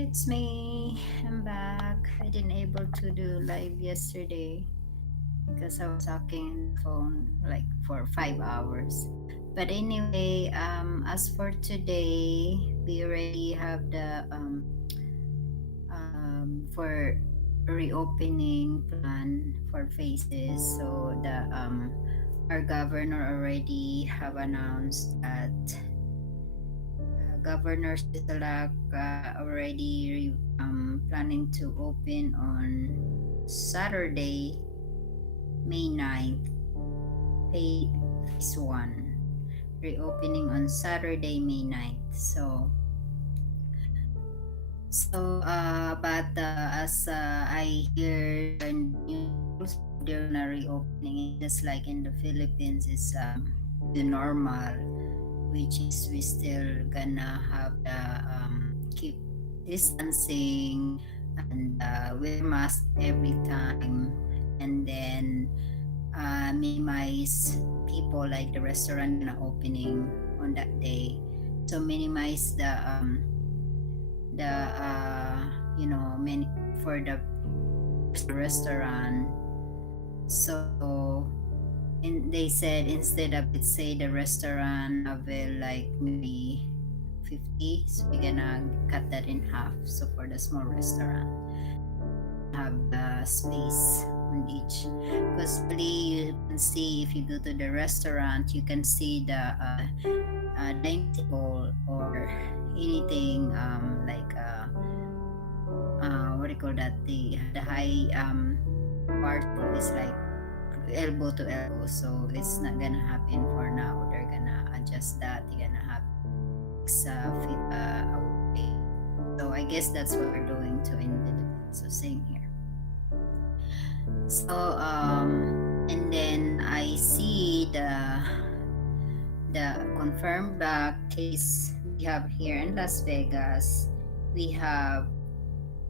It's me. I'm back. I didn't able to do live yesterday because I was talking on the phone like for 5 hours. But anyway, as for today, we already have the for reopening plan for phases. So the our governor already have announced that Governor Sisolak already planning to open on Saturday, May 9th, phase 1. Reopening on Saturday, May 9th. As I hear in the news, they're gonna reopening it just like in the Philippines is the normal, which is we still gonna have the keep distancing and wear mask every time, and then minimize people like the restaurant gonna opening on that day, so minimize the many for the restaurant. So they said instead of, let's say, the restaurant will like maybe 50, so we're gonna cut that in half. So for the small restaurant, have the space on each, because really you can see if you go to the restaurant, you can see the dining table or anything what do you call that, the high part is like elbow to elbow, so it's not gonna happen for now. They're gonna adjust that. They're gonna have 6 feet away. So I guess that's what we're doing to in the Philippines. So same here. So and then I see the confirmed case we have here in Las Vegas. We have,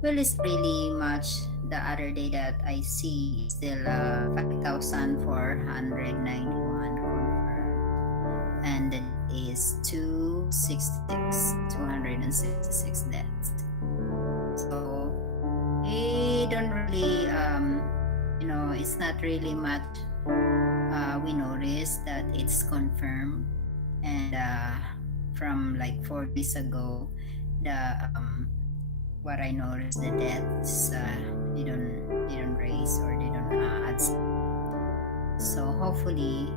well, it's really much. The other day that I see is still 5,491 confirmed, and it is 266 deaths. So it don't really it's not really much. We noticed that it's confirmed, and from like 4 days ago, the what I noticed, the deaths they don't raise or they don't add. So hopefully,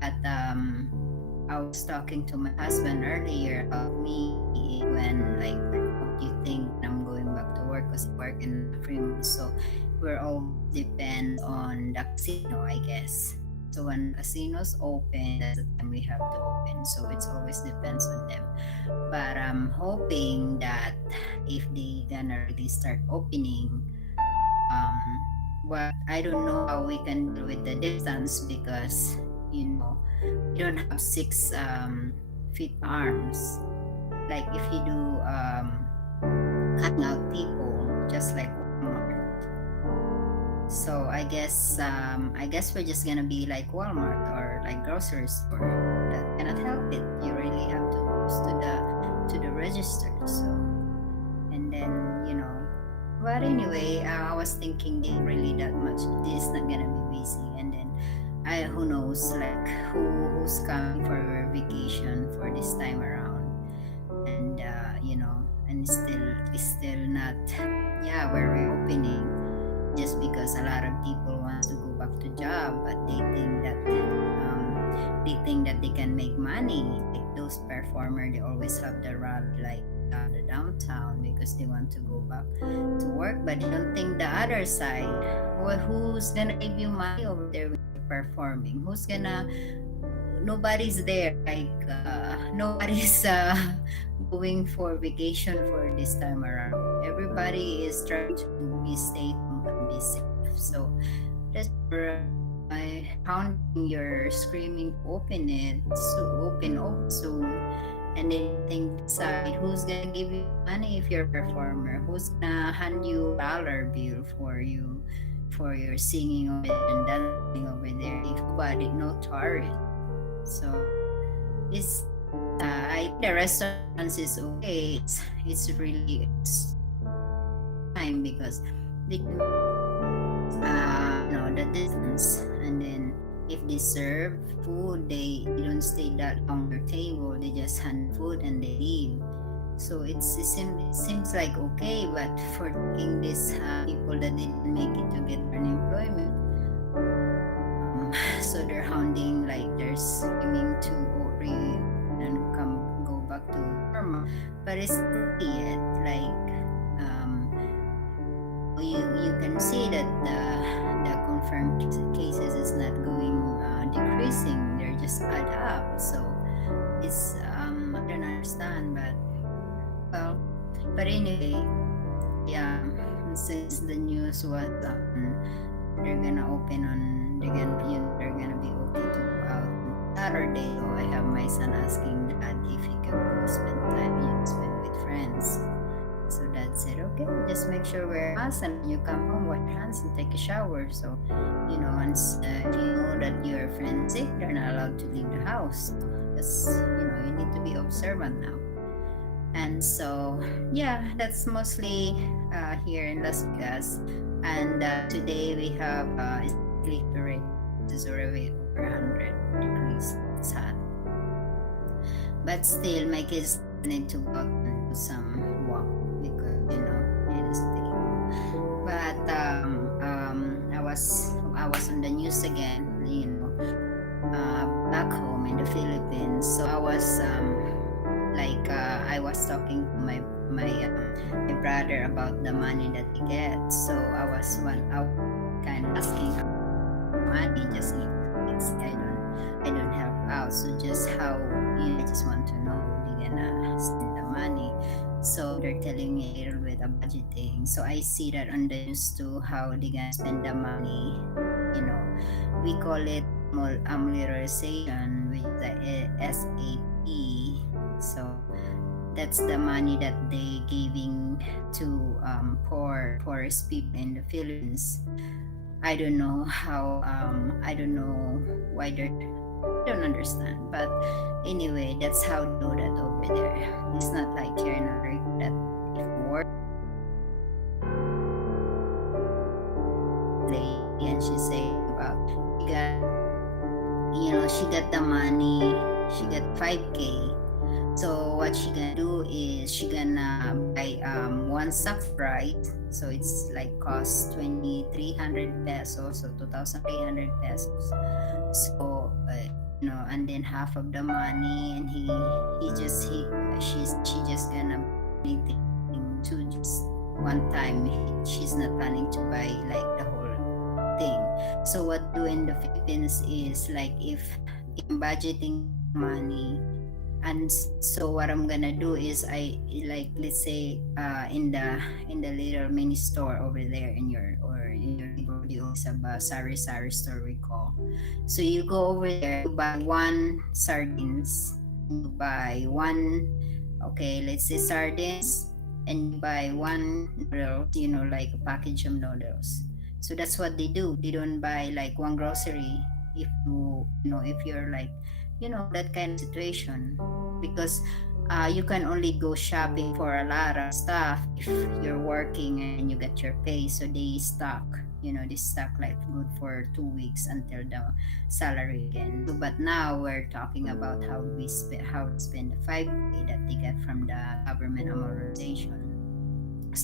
but I was talking to my husband earlier about me when like, what do you think I'm going back to work, because I work in Fremont, so we're all depend on the casino, I guess. So when casinos open, that's the time we have to open. So it's always depends on them. But I'm hoping that if they gonna really start opening, um, what I don't know how we can deal with the distance, because we don't have 6 feet arms. Like if you do cutting out people, just like Walmart. So I guess we're just gonna be like Walmart or like grocery store. That cannot help it. You really have to go to the register. So, and then but anyway, I was thinking they really that much. This is not gonna be busy, and then who knows, like who's coming for vacation for this time around, and and it's still not, yeah, we're reopening just because a lot of people want to go back to job, but they think that they can make money. Like those performer, they always have the rally like the downtown because they want to go back to work, but they don't think the other side. Well, who's gonna give you money over there when you're performing? Who's gonna? Nobody's there. Like nobody's going for vacation for this time around. Everybody is trying to be stay home and be safe. So that's where I pounding your screaming to open it, so open up soon. And then think decide who's gonna give you money if you're a performer. Who's gonna hand you a dollar bill for your singing over there and dancing over there if nobody, no tourist. So it's I think the restaurants is okay. It's really it's time because they can the distance, and then if they serve food, they don't stay that long on your table. They just hand food and they leave. So it seems like okay, but for taking these people that didn't make it to get unemployment, so they're hounding, like they're screaming to and come go back to normal, but it's not really yet. Like um, you can see that the confirmed cases is not going decreasing. They're just add up. So it's I don't understand, but well, but anyway, yeah. Since the news was they're gonna open on they're gonna be okay to go out on Saturday. So I have my son asking dad if he can go spend time, spend with friends. So dad said, okay, just make sure wear a mask, and when you come home, wash your hands and take a shower. So, once if you know that your friend is sick, they're not allowed to leave the house. Because, you need to be observant now. And so, yeah, that's mostly here in Las Vegas. And today we have it's literally is already over 100 degrees. It's hot. But still, my kids need to go out and do some walk because it is still. But I was on the news again, back home in the Philippines. So I was I was talking to my brother about the money that he gets. So I was kind of asking how money just it's I don't help out. So just how I just want to know how they gonna spend the money. So they're telling me a little bit about budgeting. So I see that on the news too how they gonna spend the money. You know, we call it amortization, which is the SAP. So that's the money that they giving to poorest people in the Philippines. I don't know how. I don't know why they're. I don't understand. But anyway, that's how they do that over there. It's not like here in America that if work lady and she's saying about she got the money. She got 5K. So what she gonna do is she gonna buy one sack of rice. So it's like cost 2,300 pesos, so 2,300 pesos. So and then half of the money, and she just gonna buy anything to just one time. She's not planning to buy like the whole thing. So what do in the Philippines is like if I'm budgeting money, and so what I'm gonna do is I like let's say in the little mini store over there in your neighborhood, you always have a sari store we call. So you go over there, you buy one sardines, you buy one, okay, let's say sardines, and you buy one noodles, like a package of noodles. So that's what they do. They don't buy like one grocery if if you're like that kind of situation, because you can only go shopping for a lot of stuff if you're working and you get your pay. So they stock like good for 2 weeks until the salary again. So, but now we're talking about how we spend the 5K that they get from the government amortization.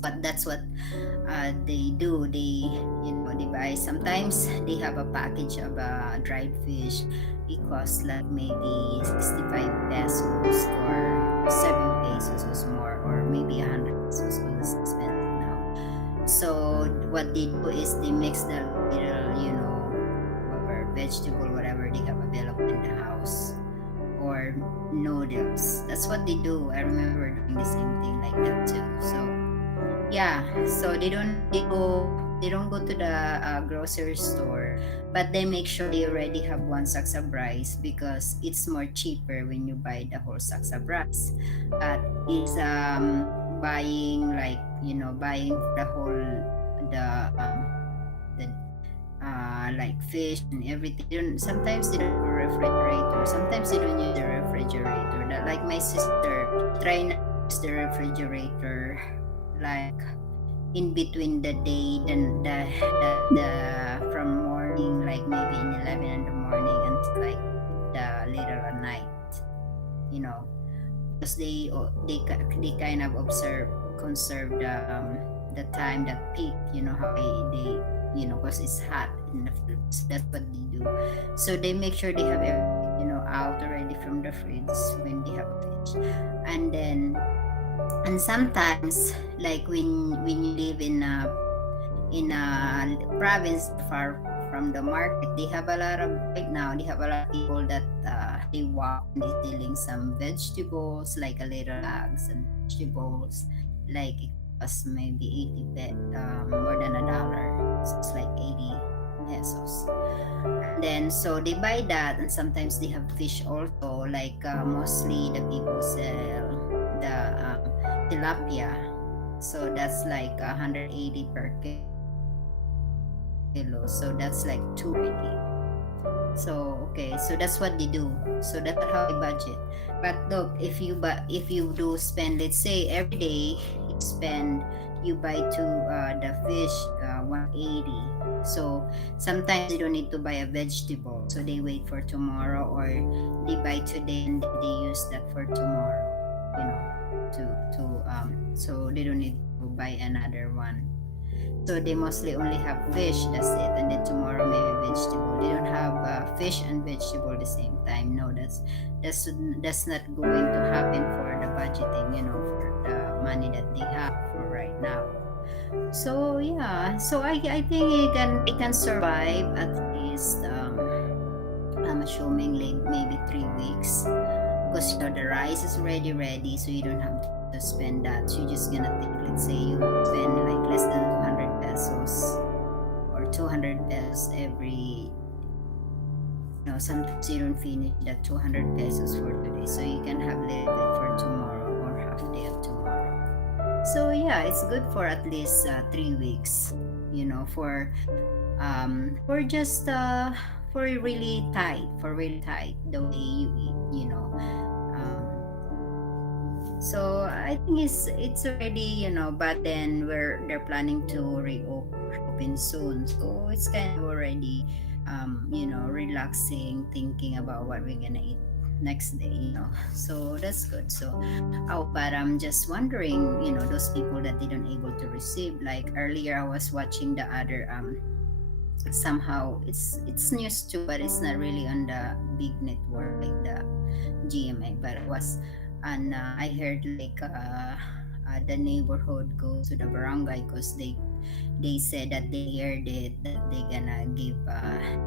But that's what they do. They buy, sometimes they have a package of dried fish. It costs like maybe 65 pesos or 7 pesos or more, or maybe 100 pesos because it's expensive now. So what they do is they mix the little whatever vegetable, whatever they have available in the house, or noodles. That's what they do. I remember doing the same thing like that too. So yeah, so they don't go to the grocery store, but they make sure they already have one sack of rice because it's more cheaper when you buy the whole sack of rice. But it's buying like buying the whole the like fish and everything. Sometimes they don't have a refrigerator. Sometimes they don't use the refrigerator. That, like my sister, she try not to use the refrigerator like in between the day, then the from morning, like maybe in 11 in the morning until like the later at night, you know, because they kind of observe conserve the time that peak, you know, how they you know, because it's hot in the Philippines. That's what they do. So they make sure they have everything, you know, out already from the fridge when they have fish. And then, and sometimes, like when you live in a province far from the market, they have a lot of, right now they have a lot of people that they walk and they're selling some vegetables, like a little bags of vegetables, like it costs maybe more than $1, so it's like 80 pesos. And then so they buy that, and sometimes they have fish also, like mostly the people sell the tilapia, so that's like 180 per kilo, so that's like 200 already. So okay, so that's what they do. So that's how they budget. But look, if you do spend, let's say every day you spend, you buy the fish 180. So sometimes you don't need to buy a vegetable, so they wait for tomorrow, or they buy today and then they use that for tomorrow, you know, to so they don't need to buy another one. So they mostly only have fish, that's it, and then tomorrow maybe vegetable. They don't have fish and vegetable at the same time. No, that's that's not going to happen for the budgeting, you know, for the money that they have for right now. So yeah, so I think it can survive at least I'm assuming like maybe 3 weeks, because you know the rice is already ready, so you don't have to spend that. So you're just gonna take, let's say you spend like less than 200 pesos or 200 pesos every, you know, sometimes you don't finish that 200 pesos for today, so you can have a little bit for tomorrow or half day of tomorrow. So yeah, it's good for at least 3 weeks, you know, for just for really tight the way you eat, you know. So I think it's already, you know, but then they're planning to reopen soon, so it's kind of already you know, relaxing, thinking about what we're gonna eat next day, you know. So that's good. So oh, but I'm just wondering, you know, those people that didn't able to receive, like earlier I was watching the other somehow it's news too, but it's not really on the big network like the GMA, but it was, and I heard like the neighborhood goes to the barangay because they said that they heard it that they gonna give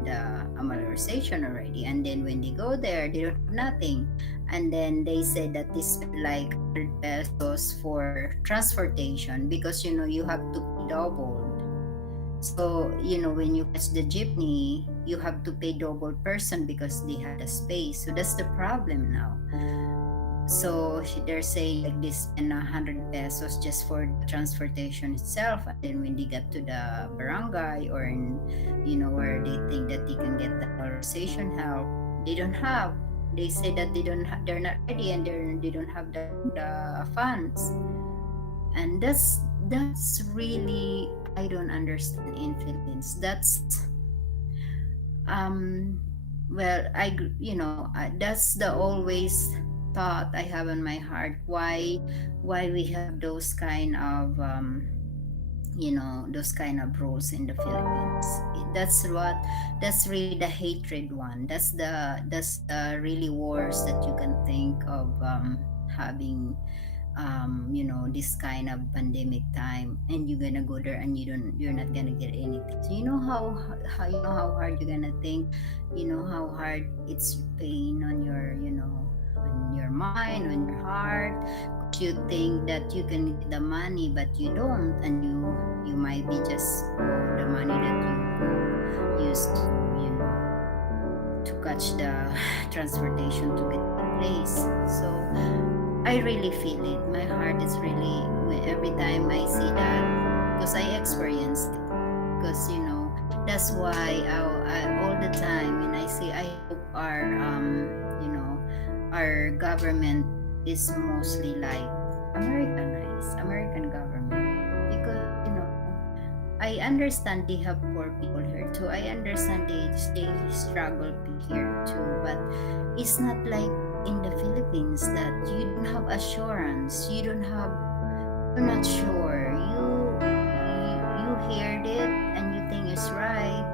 the amelioration already, and then when they go there they don't have nothing, and then they said that they spent like 100 pesos for transportation, because you know you have to pay double. So, you know, when you catch the jeepney, you have to pay double person because they have the space. So that's the problem now. So they're saying like this and 100 pesos just for the transportation itself. And then when they get to the barangay or in, you know, where they think that they can get the conversation help, they don't have. They say that they're not ready, and they don't have the funds. And that's really, I don't understand in Philippines. That's um well, you know, that's the always thought I have in my heart, why we have those kind of you know, those kind of rules in the Philippines. That's really the hatred one. That's the really worst that you can think of, having you know, this kind of pandemic time, and you're gonna go there and you're not gonna get anything. So you know how you know how hard you're gonna think, you know how hard it's pain on your, you know, on your mind, on your heart, because you think that you can get the money but you don't, and you might be just the money that you go use to, you know, to catch the transportation to get to the place. So I really feel it. My heart is really, every time I see that, because I experienced it. Because you know, That's why all the time when I say I hope our you know our government is mostly like American government, because I understand they have poor people here too. I understand they struggle here too, but it's not like in the Philippines that you don't have assurance. You're not sure. You heard it and you think it's right,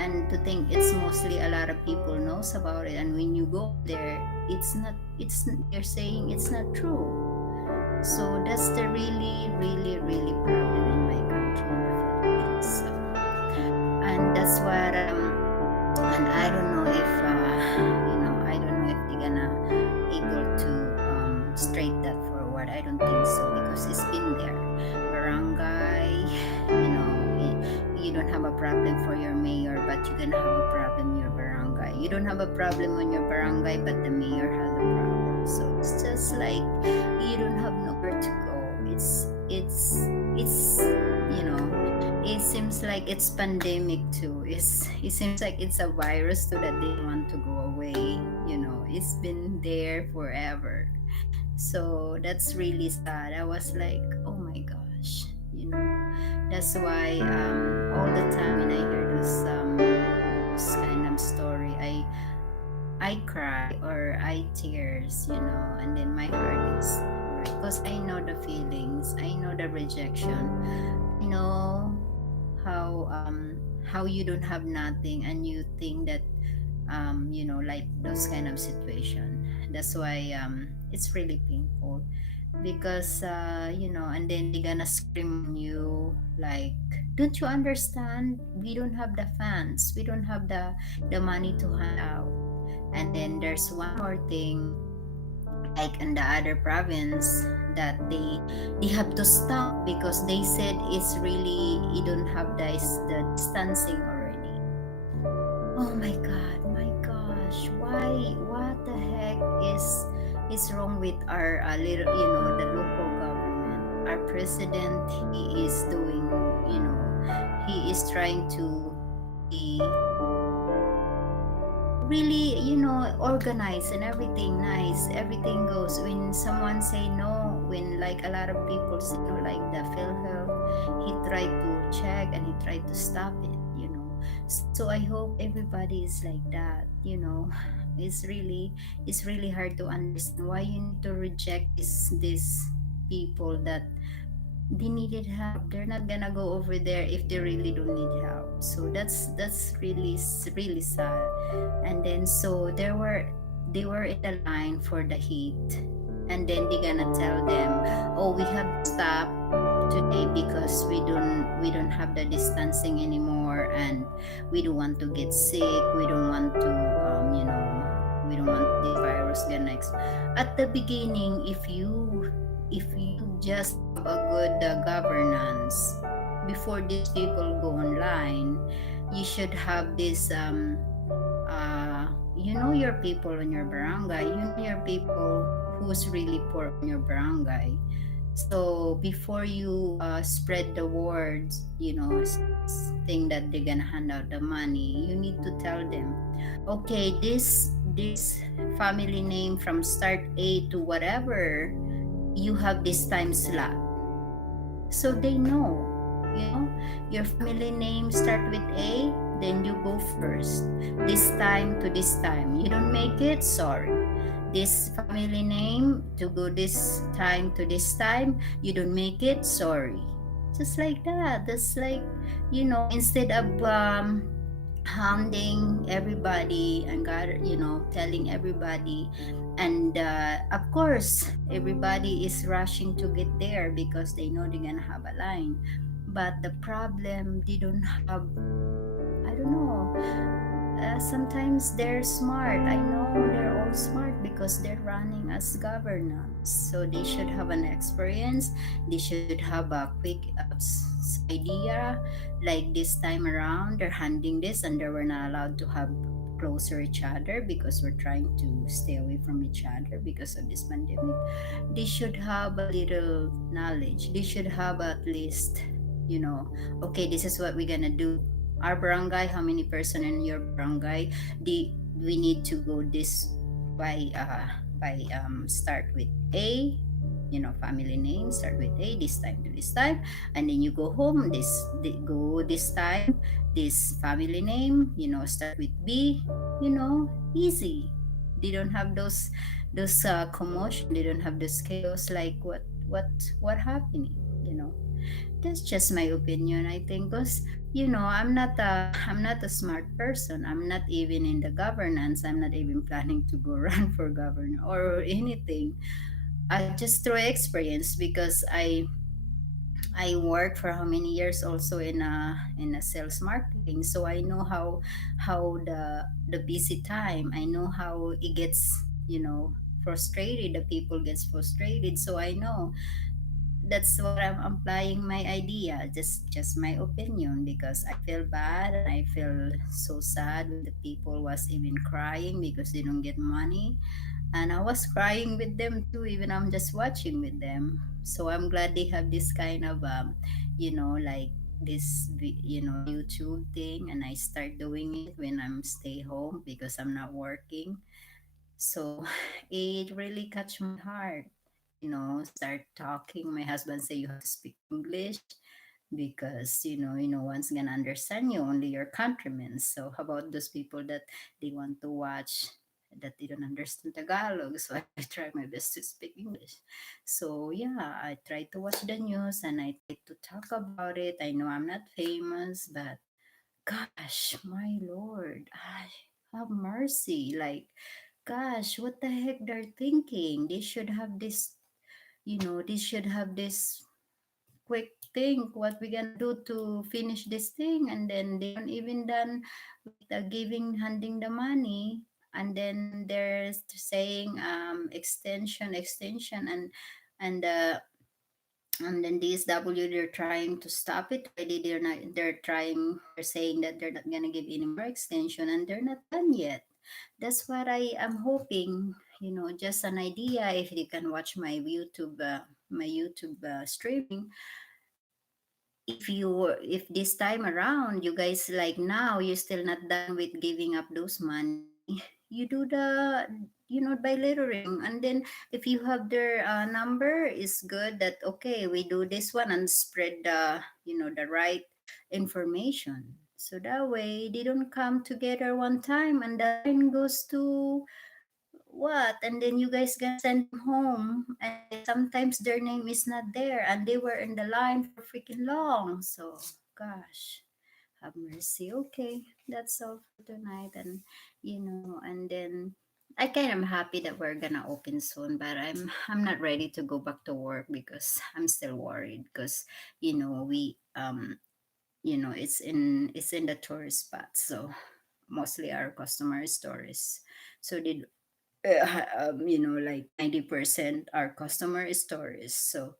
and to think it's mostly a lot of people knows about it, and when you go there, it's not. It's you're saying it's not true. So that's the really problem in my country, in the Philippines. So, and that's what and I don't know if I don't know if they're gonna able to straight that forward. I don't think so, because it's been there. Barangay, you don't have a problem for your mayor, but you're gonna have a problem in your barangay. You don't have a problem on your barangay, but the mayor has a problem. So it's just like you don't have nowhere to go. It's it seems like it's pandemic too. It seems like it's a virus too that they want to go away. It's been there forever. So that's really sad. I was like, oh my gosh, that's why all the time when I hear those kind of story, I cry or I tears, and then my heart is because I know the feelings, I know the rejection, I know how you don't have nothing and you think that like those kind of situation. That's why it's really painful, because and then they're gonna scream on you like, don't you understand, we don't have the funds, we don't have the money to hand out. And then there's one more thing, like in the other province, that they have to stop because they said it's really, you don't have the distancing already. Oh my god, my gosh, why, what the heck is wrong with our little, the local government? Our president, he is doing, he is trying to be really, organized and everything nice, everything goes. When someone say no, when like a lot of people say no, like the PhilHealth, he tried to check and he tried to stop it. So I hope everybody is like that. It's really hard to understand why you need to reject these people that they needed help. They're not gonna go over there if they really don't need help. So that's really sad. And then so they were in the line for the heat, and then they're gonna tell them, oh, we have to stop today because we don't have the distancing anymore, and we don't want to get sick, we don't want to we don't want this virus gonna at the beginning. If you just have a good governance before these people go online, you should have this your people in your barangay, your people who's really poor in your barangay. So before you spread the words, thing that they're gonna hand out the money, you need to tell them, okay, this family name from start A to whatever, you have this time slot, so they know. Your family name start with A, then you go first. This time to this time. You don't make it, sorry. This family name to go this time to this time. You don't make it, sorry. Just like that. That's like, instead of hounding everybody and telling everybody, and of course everybody is rushing to get there because they know they're gonna have a line. But the problem, they don't have, I don't know, sometimes they're smart. I know they're all smart because they're running as governance, so they should have an experience, they should have a quick idea. Like this time around, they're handing this and they were not allowed to have closer each other because we're trying to stay away from each other because of this pandemic. They should have a little knowledge, they should have at least, okay, this is what we're gonna do. our barangay, how many person in your barangay, the we need to go this by start with A, family name start with A this time to this time, and then you go home go this time, this family name, start with B, easy. They don't have those commotion, they don't have this chaos like what happening, you know that's just my opinion, I think, because I'm not a smart person. I'm not even in the governance. I'm not even planning to go run for governor or anything. I just through experience because I worked for how many years also in a sales marketing, so I know how the busy time. I know how it gets frustrated. The people gets frustrated, so I know that's what I'm applying my idea, just my opinion, because I feel bad and I feel so sad when the people was even crying because they don't get money, and I was crying with them too, even I'm just watching with them. So I'm glad they have this kind of like YouTube thing, and I start doing it when I'm stay home because I'm not working. So it really catch my heart. Start talking. My husband say you have to speak English because no one's gonna understand you, only your countrymen. So how about those people that they want to watch that they don't understand Tagalog? So I try my best to speak English. So yeah, I try to watch the news and I try to talk about it. I know I'm not famous, but gosh, my lord, I have mercy. Like, gosh, what the heck they're thinking? They should have this, they should have this quick think what we're gonna do to finish this thing, and then they don't even done with handing the money, and then they're saying extension, and then DSW, they're trying to stop it already. They're saying that they're not gonna give any more extension, and they're not done yet. That's what I am hoping. Just an idea. If you can watch my YouTube streaming, if this time around you guys, like, now you're still not done with giving up those money, you do the by littering, and then if you have their number, is good that okay, we do this one and spread the right information, so that way they don't come together one time and the line goes to what, and then you guys gonna send them home, and then sometimes their name is not there and they were in the line for freaking long. So gosh, have mercy. Okay, that's all for tonight. And then I kind of happy that we're gonna open soon, but I'm not ready to go back to work because I'm still worried because we it's in the tourist spot, so mostly our customer is tourists, so they like 90% our customer is tourists, so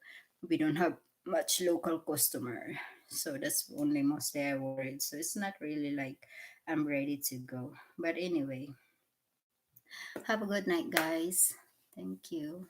we don't have much local customer. So that's only mostly I worried. So it's not really like I'm ready to go. But anyway, have a good night, guys. Thank you.